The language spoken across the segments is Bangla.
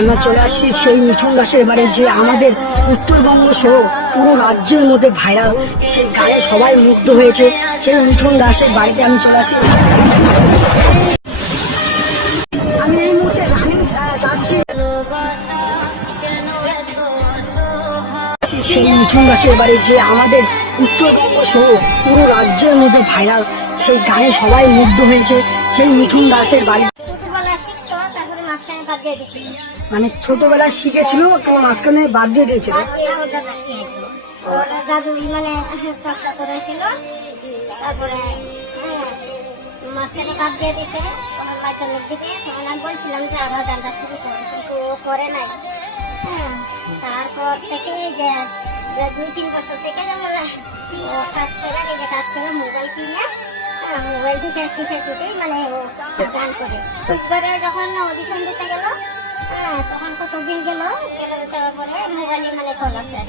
আমরা চলে আসছি সেই মিঠুন দাসের বাড়ি, যে আমাদের উত্তরবঙ্গ সহ পুরো রাজ্যের মধ্যে ভাইরাল সেই গায়ে সবাই মুগ্ধ হয়েছে। সেই মিঠুন দাসের বাড়িতে আমি চলে আসি। সেই মিঠুন দাসের বাড়ি, যে আমাদের উত্তরবঙ্গ সহ পুরো রাজ্যের মধ্যে ভাইরাল সেই গায়ে সবাই মুগ্ধ হয়েছে। সেই মিঠুন দাসের বাড়ি মানে ছোটবেলায় শিখেছিল কিন্তু মাঝখানে বাদ দিয়ে দিয়েছিল? দাদা মানে করেছিল। তারপরে হ্যাঁ, মাঝখানে দিয়ে দিতে ওনার মাধ্যমিক দিকে তখন আমি বলছিলাম যে শুরু করে নাই। হ্যাঁ তারপর থেকে যে দুই তিন বছর থেকে যেমন কাজ করে নিজে কাজ করে মোবাইল কিনে হ্যাঁ, মোবাইল থেকে মানে গান করে পুষ্পারে যখন অডিশন দিতে গেল তখন কত দিন গেল তারপরে মোবাইলে মানে কল আসে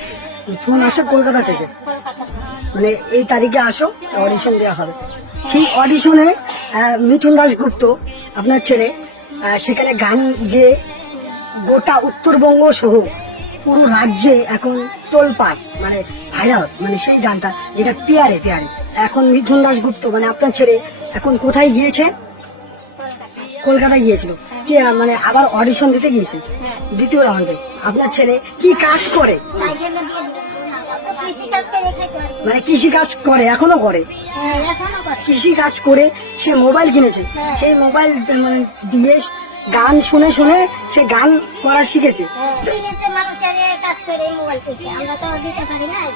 ফোন আসে কলকাতা থেকে। মানে এই তারিখে আসো অডিশন দেওয়া হবে। সেই অডিশনে মিথুন দাস গুপ্ত আপনার ছেলে সেখানে গান গেয়ে গোটা উত্তরবঙ্গ সহ পুরো রাজ্যে এখন তোলপাট মানে ভাইরাল মানে সেই গানটা যেটা পিয়ারে পিয়ারে। এখন মিঠুন দাসগুপ্ত মানে আপনার ছেলে এখন কোথায় গিয়েছে? কলকাতা কলকাতা গিয়েছিল। কি মানে আবার অডিশন দিতে গিয়েছে? দ্বিতীয় রাউন্ডে আপনার ছেলে কি কাজ করে? মানে কৃষি কাজ করে এখনও করে? হ্যাঁ করে। কৃষি কাজ করে সে মোবাইল কিনেছে। হ্যাঁ। সেই মোবাইল মানে দিয়ে গান শুনে শুনে সে গান করা শিখেছে। মানুষের কাজ করে মোবাইল কিনছে আমরা তো দিতে পারি নাই।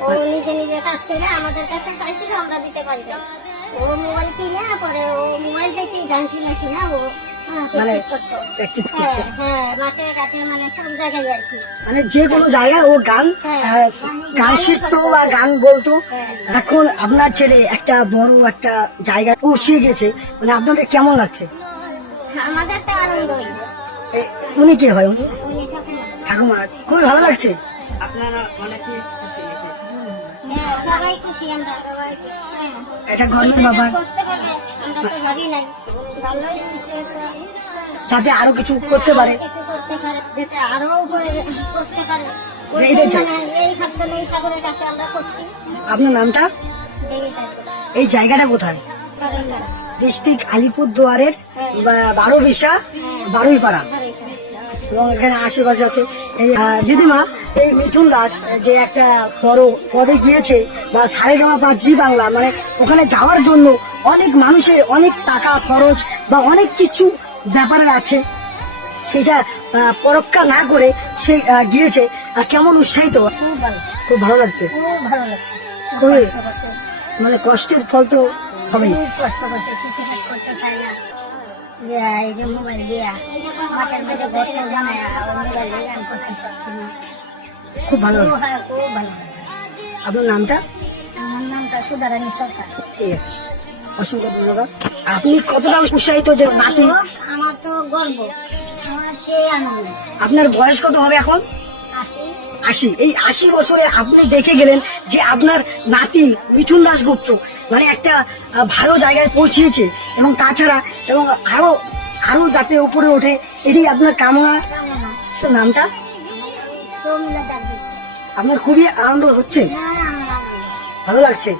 ও নিজে নিজে কাজ করে আমাদের কাছে চাইছিল আমরা দিতে পারি না ও মোবাইল কিনে পরে ও মোবাইল দেখে গান শুনে শুনে ও হ্যাঁ, মানে হ্যাঁ হ্যাঁ মানে যে কোনো জায়গায় ও গান হ্যাঁ। গান শিখতো বা গান বলতো। হ্যাঁ। এখন আপনার ছেলে একটা বড় একটা জায়গায় পৌঁছিয়ে গেছে মানে আপনাদের কেমন লাগছে? আমাদের তো আনন্দই উনি কে হয় উনি? ঠাকুমা। খুবই ভালো লাগছে। হ্যাঁ সবাই খুশি আমরা সবাই খুশি। হ্যাঁ। এটা গর্বের ব্যাপার বুঝতে আমরা তো ভাবি নাই। ভালোই খুশি যাতে আরও কিছু করতে পারে। কিছু করতে যাতে আরও উপরে আপনার নামটা? এই জায়গাটা কোথায়। ডিস্ট্রিক্ট আলিপুর দুয়ারের বারো বিশা বারোই পাড়া এবং এখানে আশেপাশে আছে এই দিদিমা এই মিথুন দাস যে একটা বড় পদে গিয়েছে বা সারেগামা বা জি বাংলা মানে ওখানে যাওয়ার জন্য অনেক মানুষের অনেক টাকা খরচ বা অনেক কিছু ব্যাপারে আছে। সেটা পরক্ষা না করে সে গিয়েছে। কেমন উৎসাহিত। খুব ভালো লাগছে। খুব ভালো লাগছে। খুবই। মানে কষ্টের ফল তো খুব কষ্ট করছে কৃষি কাজ করতে চায় না। যে এই যে মোবাইল দিয়া মাঠের মধ্যে গর্ত বানায় মোবাইল দিয়ে গান করছে সবসময়। খুব ভালো খুব ভালো খুব ভালো। আপনার নামটা? আমার নামটা সুধারানী সরকার। ঠিক আছে। অসংখ্য ধন্যবাদ। আপনি কতটা উৎসাহিত যে নাতি? আমার তো গর্ব। আমার সে আনন্দ। আপনার বয়স কত হবে এখন? আশি। এই আশি বছরে আপনি দেখে গেলেন যে আপনার নাতি মিঠুন দাস গুপ্ত মানে একটা ভালো জায়গায় পৌঁছিয়েছে এবং তাছাড়া এবং আরও আরও যাতে উপরে ওঠে এটি আপনার কামনা। নামটা? আপনার খুবই আনন্দ হচ্ছে। হ্যাঁ ভালো লাগছে।